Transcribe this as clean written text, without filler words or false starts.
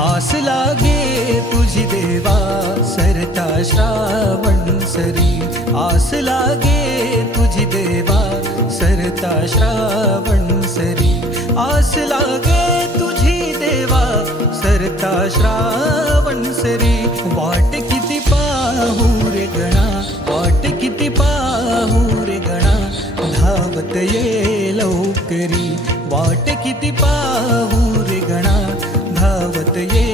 आस लागे तुझी देवा सरता श्रावण सरी, आस लागे तुझी देवा सरता श्रावण सरी, आस लागे तुझी देवा सरता श्रावण सरी. वाट किती पाहू रे गणा, वाट किती पाहू रे गणा, धावत ये लवकरी. वाट किती पाहू रे गणा, धावत ये